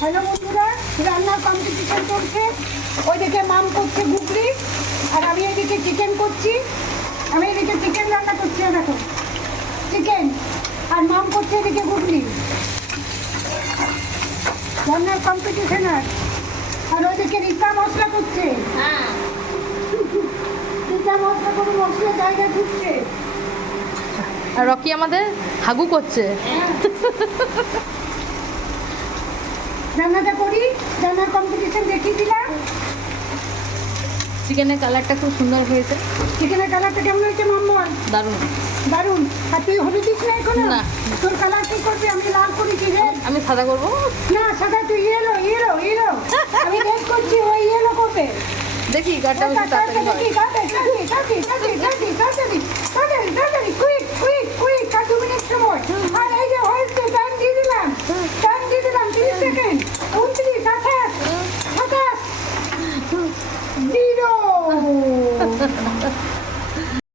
Hello বন্ধুরা, রান্নার competition চলছে। ওইদিকে মাম করছে গুগলি, আর আমি এদিকে চিকেন করছি। আমি এদিকে চিকেন রান্না করছি, দেখো চিকেন, আর মাম করছে এদিকে গুগলি। রান্নার কম্পিটিশন। আর ওইদিকে রিকা মশলা করছে। রিকা মশলা করে মশলা জায়গায় ঢুকছে। আর রকি আমাদের হাগু করছে। রান্নাটা করি, রান্নার কম্পিটিশন দেখিয়ে দিলাম। চিকেনের কালারটা খুব সুন্দর হয়েছে। চিকেনের কালারটা কেমন হয়েছে মাম্মন? দারুণ দারুণ। আর তুই হলুদ দিস না এখন? না। তোর কালার কি করবি? আমি লাল করেছি রে। আমি সাদা করবো। না, সাদা তুই ইয়েলো ইয়েলো ইয়েলো। আমি রেড করছি, ওই ইয়েলো করবে। দেখি গাড়িটা বেশি তাড়াতাড়ি হয়। তাড়াতাড়ি তাড়াতাড়ি তাড়াতাড়ি তাড়াতাড়ি তাড়াতাড়ি তাড়াতাড়ি তাড়াতাড়ি তাড়াতাড়ি